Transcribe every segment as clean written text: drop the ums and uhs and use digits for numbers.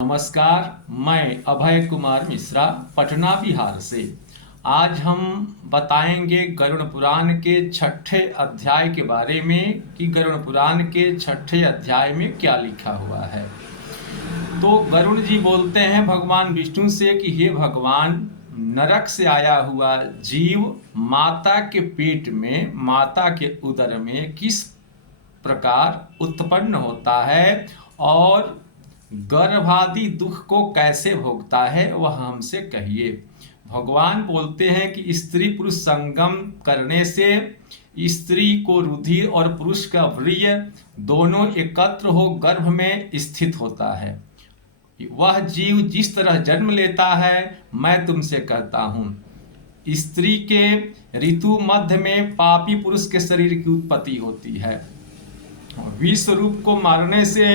नमस्कार। मैं अभय कुमार मिश्रा पटना बिहार से। आज हम बताएंगे गरुड़ पुराण के छठे अध्याय के बारे में कि गरुड़ पुराण के छठे अध्याय में क्या लिखा हुआ है। तो गरुड़ जी बोलते हैं भगवान विष्णु से कि हे भगवान, नरक से आया हुआ जीव माता के पेट में, माता के उदर में किस प्रकार उत्पन्न होता है और गर्भादि दुख को कैसे भोगता है, वह हमसे कहिए। भगवान बोलते हैं कि स्त्री पुरुष संगम करने से स्त्री को रुधिर और पुरुष का वीर्य दोनों एकत्र हो गर्भ में स्थित होता है। वह जीव जिस तरह जन्म लेता है, मैं तुमसे कहता हूँ, स्त्री के ऋतु मध्य में पापी पुरुष के शरीर की उत्पत्ति होती है। विश्वरूप को मारने से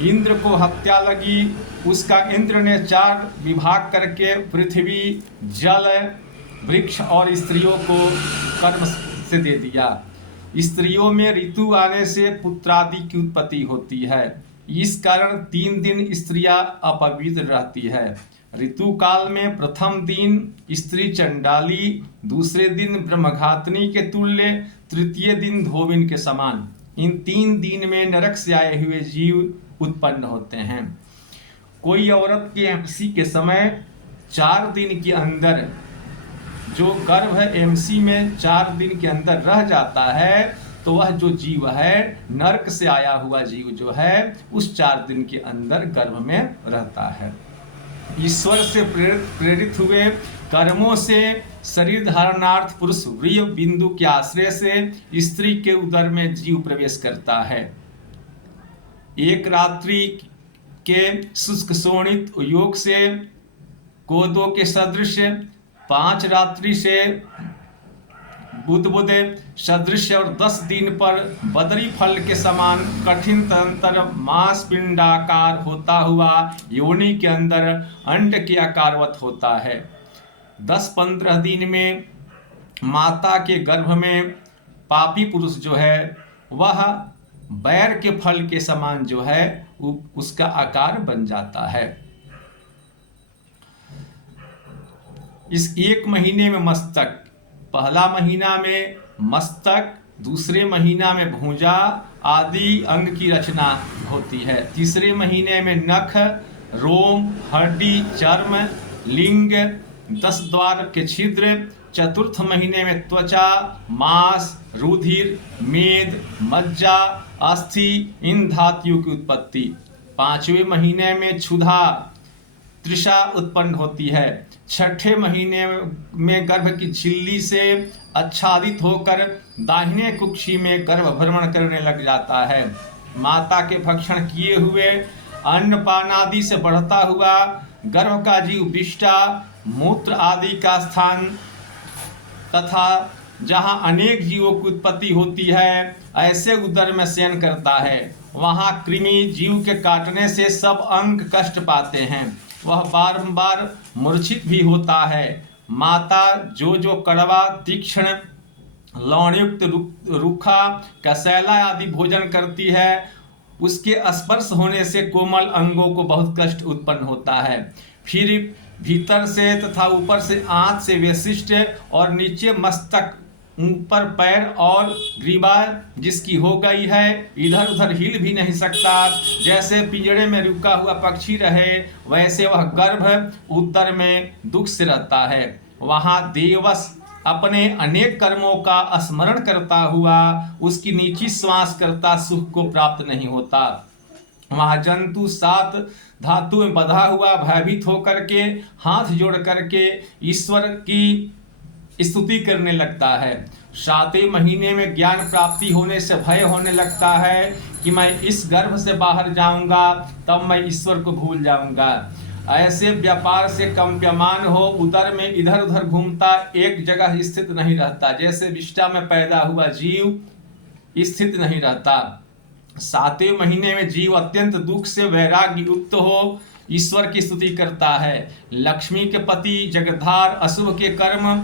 इंद्र को हत्या लगी। उसका इंद्र ने 4 विभाग करके पृथ्वी, जल, वृक्ष और स्त्रियों को कर्म से दे दिया। स्त्रियों में ऋतु आने से पुत्रादि की उत्पत्ति होती है। इस कारण 3 दिन स्त्रियां अपवित्र रहती है। ऋतु काल में प्रथम दिन स्त्री चंडाली, दूसरे दिन ब्रह्मघातनी के तुल्य, तृतीय दिन धोबिन के समान। इन 3 दिन में नरक से आए हुए जीव उत्पन्न होते हैं। कोई औरत के एमसी के समय 4 दिन के अंदर जो गर्भ एमसी में 4 दिन के अंदर रह जाता है, तो वह जो जीव है, नरक से आया हुआ जीव जो है, उस 4 दिन के अंदर गर्भ में रहता है। ईश्वर से प्रेरित हुए कर्मों से शरीर धारणार्थ पुरुष वीर्य बिंदु के आश्रय से स्त्री के उदर में जीव प्रवेश करता है। एक रात्रि के शुष्क शोणित योग से कोदो के सदृश, 5 रात्रि से बुदबुद सदृश और 10 दिन पर बदरी फल के समान कठिन तंत्र मांस पिंडाकार होता हुआ योनि के अंदर अंड के आकारवत होता है। 10-15 दिन में माता के गर्भ में पापी पुरुष जो है, वह बैर के फल के समान जो है उसका आकार बन जाता है। इस 1 महीने में मस्तक, पहला महीना में मस्तक, दूसरे महीना में भुजा आदि अंग की रचना होती है। तीसरे महीने में नख, रोम, हड्डी, चर्म, लिंग, 10 द्वार के छिद्र। चतुर्थ महीने में त्वचा, मांस, रुधिर, मेद, मज्जा, अस्थि, इन धातुओं की उत्पत्ति। 5वें महीने में क्षुधा, तृषा उत्पन्न होती है। 6ठे महीने में गर्भ की झिल्ली से आच्छादित होकर दाहिने कुक्षी में गर्भ भ्रमण करने लग जाता है। माता के भक्षण किए हुए अन्नपान आदि से बढ़ता हुआ गर्भ का जीव विष्टा, मूत्र आदि का स्थान तथा जहाँ अनेक जीवों की उत्पत्ति होती है, ऐसे उदर में शयन करता है। वहाँ कृमि जीव के काटने से सब अंग कष्ट पाते हैं। वह बारंबार मूर्छित भी होता है। माता जो कड़वा, तीक्ष्ण, लवणयुक्त, रूखा, कसैला आदि भोजन करती है, उसके स्पर्श होने से कोमल अंगों को बहुत कष्ट उत्पन्न होता है। फिर भीतर से तथा ऊपर से आंत से विशिष्ट और नीचे मस्तक, ऊपर पैर और ग्रीवा जिसकी हो गई है, इधर उधर हिल भी नहीं सकता। जैसे पिंजड़े में रुका हुआ पक्षी रहे, वैसे वह गर्भ उदर में दुख से रहता है। वहाँ देवस अपने अनेक कर्मों का स्मरण करता हुआ उसकी नीची श्वास करता सुख को प्राप्त नहीं होता। वहाँ जंतु 7 धातु में बंधा हुआ भयभीत होकर के हाथ जोड़ करके ईश्वर की स्तुति करने लगता है। 7वें महीने में ज्ञान प्राप्ति होने से भय होने लगता है कि मैं इस गर्भ से बाहर जाऊंगा, तब मैं ईश्वर को भूल जाऊंगा। ऐसे व्यापार से कंप्यमान हो उदर में इधर उधर घूमता, एक जगह स्थित नहीं रहता। जैसे विष्टा में पैदा हुआ जीव स्थित नहीं रहता। 7वें महीने में जीव अत्यंत दुख से वैराग्य युक्त हो ईश्वर की स्तुति करता है। लक्ष्मी के पति, जगद्धार, अशुभ के कर्म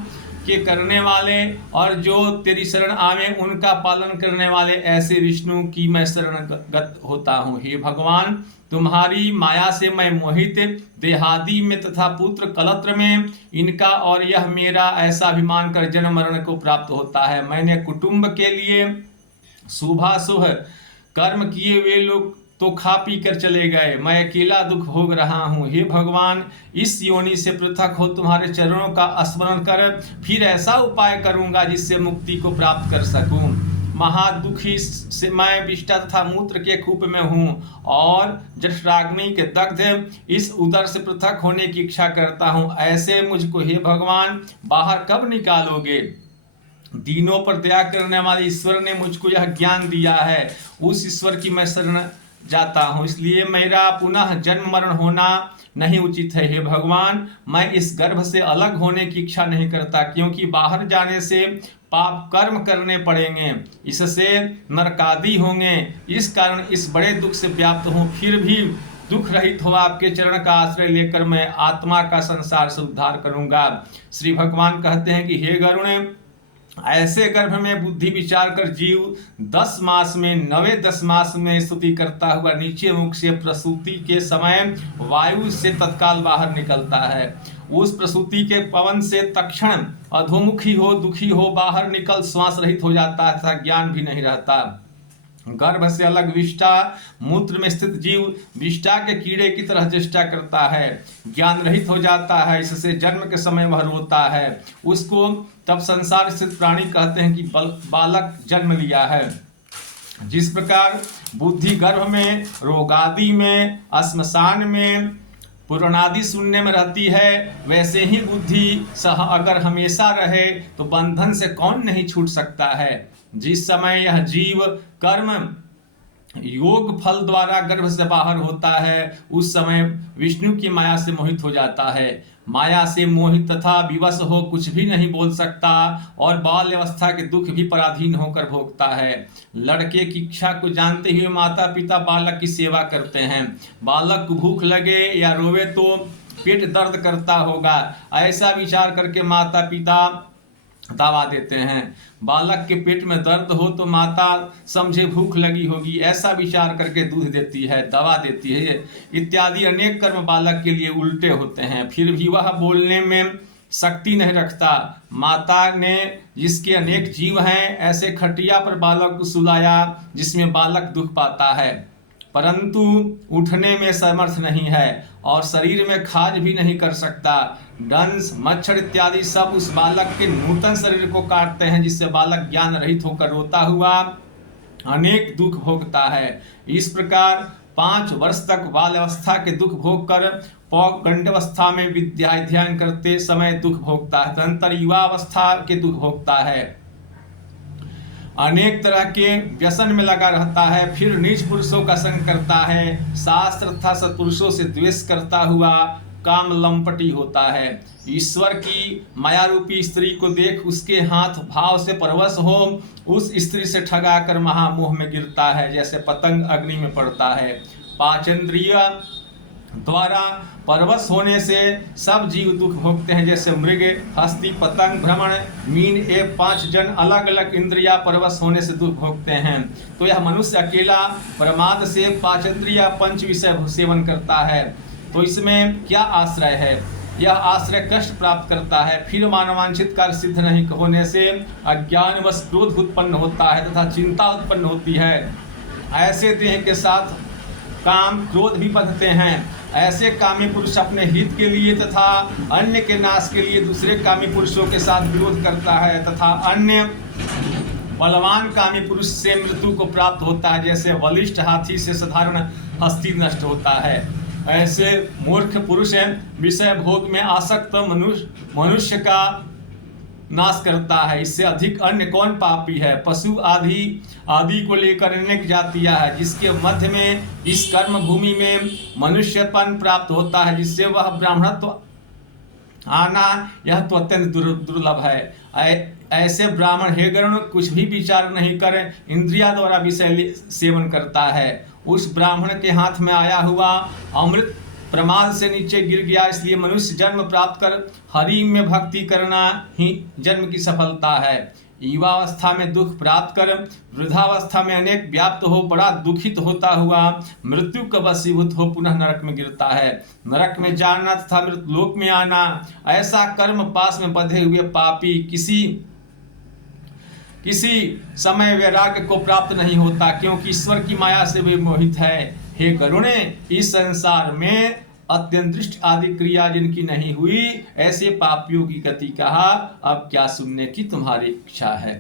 के करने वाले और जो तेरी शरण आवे उनका पालन करने वाले, ऐसे विष्णु की मैं शरणगत होता हूँ। हे भगवान, तुम्हारी माया से मैं मोहित, देहादि में तथा पुत्र कलत्र में इनका और यह मेरा ऐसा अभिमान कर जन्म मरण को प्राप्त होता है। मैंने कुटुंब के लिए शुभाशुभ कर्म किए, वे लोग तो खा पी कर चले गए, मैं अकेला दुख भोग रहा हूँ। हे भगवान, इस योनि से पृथक हो तुम्हारे चरणों का स्मरण कर फिर ऐसा उपाय करूंगा जिससे मुक्ति को प्राप्त कर सकूं। महादुखी से मैं विष्ठा तथा मूत्र के कूप में हूँ और जठराग्नि के दग्ध इस उदर से पृथक होने की इच्छा करता हूँ। ऐसे मुझको हे भगवान बाहर कब निकालोगे? दीनों पर दया करने वाले ईश्वर ने मुझको यह ज्ञान दिया है, उस ईश्वर की मैं शरण जाता हूँ, इसलिए मेरा पुनः जन्म मरण होना नहीं उचित है। हे भगवान, मैं इस गर्भ से अलग होने की इच्छा नहीं करता, क्योंकि बाहर जाने से पाप कर्म करने पड़ेंगे, इससे नरकादि होंगे। इस कारण इस बड़े दुख से व्याप्त हूँ। फिर भी दुख रहित हो आपके चरण का आश्रय लेकर मैं आत्मा का संसार से उद्धार करूंगा। श्री भगवान कहते हैं कि हे गरुण, ऐसे गर्भ में बुद्धि विचार कर जीव 10 मास में 9 मास में स्तुति करता हुआ नीचे मुख से प्रसूति के समय वायु से तत्काल बाहर निकलता है। उस प्रसूति के पवन से तत्क्षण अधोमुखी हो, दुखी हो, बाहर निकल श्वास रहित हो जाता है तथा ज्ञान भी नहीं रहता। गर्भ से अलग विष्ठा मूत्र में स्थित जीव विष्ठा के कीड़े की तरह चेष्टा करता है, ज्ञान रहित हो जाता है, इससे जन्म के समय वह रोता है। उसको तब संसार स्थित प्राणी कहते हैं कि बालक जन्म लिया है। जिस प्रकार बुद्धि गर्भ में, रोगादि में, श्मशान में, पुराणादि शून्य में रहती है, वैसे ही बुद्धि सह अगर हमेशा रहे तो बंधन से कौन नहीं छूट सकता है। जिस समय यह जीव कर्म योग फल द्वारा गर्भ से बाहर होता है, उस समय विष्णु की माया से मोहित हो जाता है। माया से मोहित तथा विवश हो कुछ भी नहीं बोल सकता और बाल्य अवस्था के दुख भी पराधीन होकर भोगता है। लड़के की इच्छा को जानते हुए माता पिता बालक की सेवा करते हैं। बालक को भूख लगे या रोवे तो पेट दर्द करता होगा, ऐसा विचार करके माता पिता दवा देते हैं। बालक के पेट में दर्द हो तो माता समझे भूख लगी होगी, ऐसा विचार करके दूध देती है, दवा देती है, इत्यादि अनेक कर्म बालक के लिए उल्टे होते हैं। फिर भी वह बोलने में शक्ति नहीं रखता। माता ने जिसके अनेक जीव हैं, ऐसे खटिया पर बालक को सुलाया जिसमें बालक दुख पाता है, परंतु उठने में समर्थ नहीं है और शरीर में खाज भी नहीं कर सकता। डंस, मच्छर इत्यादि सब उस बालक के नूतन शरीर को काटते हैं, जिससे बालक ज्ञान रहित होकर रोता हुआ अनेक दुख भोगता है। इस प्रकार 5 वर्ष तक बाल्यावस्था के दुख भोग कर पौगंडावस्था में विद्या अध्ययन करते समय दुख भोगता है, तदनंतर युवावस्था के दुख भोगता है, अनेक तरह के व्यसन में लगा रहता है, फिर नीच पुरुषों का संग करता है, शास्त्र तथा सत्पुरुषों से द्वेष करता हुआ काम लंपटी होता है। ईश्वर की माया रूपी स्त्री को देख उसके हाथ भाव से परवश हो उस स्त्री से ठगाकर महामोह में गिरता है, जैसे पतंग अग्नि में पड़ता है। 5 इंद्रिय द्वारा परवश होने से सब जीव दुख भोगते हैं, जैसे मृग, हस्ती, पतंग, भ्रमण, मीन ये 5 जन अलग अलग इंद्रिया परवश होने से दुख भोगते हैं। तो यह मनुष्य अकेला प्रमाद से 5 इंद्रिया 5 विषय सेवन करता है, तो इसमें क्या आश्रय है? यह आश्रय कष्ट प्राप्त करता है। फिर मानवांछित कार्य सिद्ध नहीं होने से अज्ञानवश क्रोध उत्पन्न होता है तथा चिंता उत्पन्न होती है। ऐसे देह के साथ काम क्रोध भी बंधते हैं। ऐसे कामी पुरुष अपने हित के लिए तथा अन्य के नाश के लिए दूसरे कामी पुरुषों के साथ विरोध करता है तथा अन्य बलवान कामी पुरुष से मृत्यु को प्राप्त होता है, जैसे बलिष्ठ हाथी से साधारण हस्ती नष्ट होता है। ऐसे मूर्ख पुरुष विषय भोग में आसक्त मनुष्य का नाश करता है। इससे अधिक अन्य कौन पापी है? पशु आदि को लेकर अनेक जातियां है, जिसके मध्य में इस कर्म भूमि में मनुष्यपन प्राप्त होता है, जिससे वह ब्राह्मणत्व आना यह तो अत्यंत दुर्लभ है। ऐसे ब्राह्मण हे गरुण कुछ भी विचार नहीं कर इंद्रिया द्वारा विषय सेवन करता है। उस ब्राह्मण के हाथ में आया हुआ अमृत प्रमाद से नीचे गिर गया, इसलिए मनुष्य जन्म प्राप्त कर हरि में भक्ति करना ही जन्म की सफलता है। युवावस्था में दुख प्राप्त कर वृद्धावस्था में अनेक व्याप्त हो बड़ा दुखित होता हुआ मृत्यु का वशीभूत हो पुनः नरक में गिरता है। नरक में जाना तथा मृतलोक में आना, ऐसा कर्म पास में बंधे हुए पापी किसी समय वैराग्य को प्राप्त नहीं होता, क्योंकि ईश्वर की माया से वे मोहित है। हे गरुणे, इस संसार में अत्यंतृष्ट आदि क्रिया जिनकी नहीं हुई, ऐसे पापियों की गति कहा। अब क्या सुनने की तुम्हारी इच्छा है?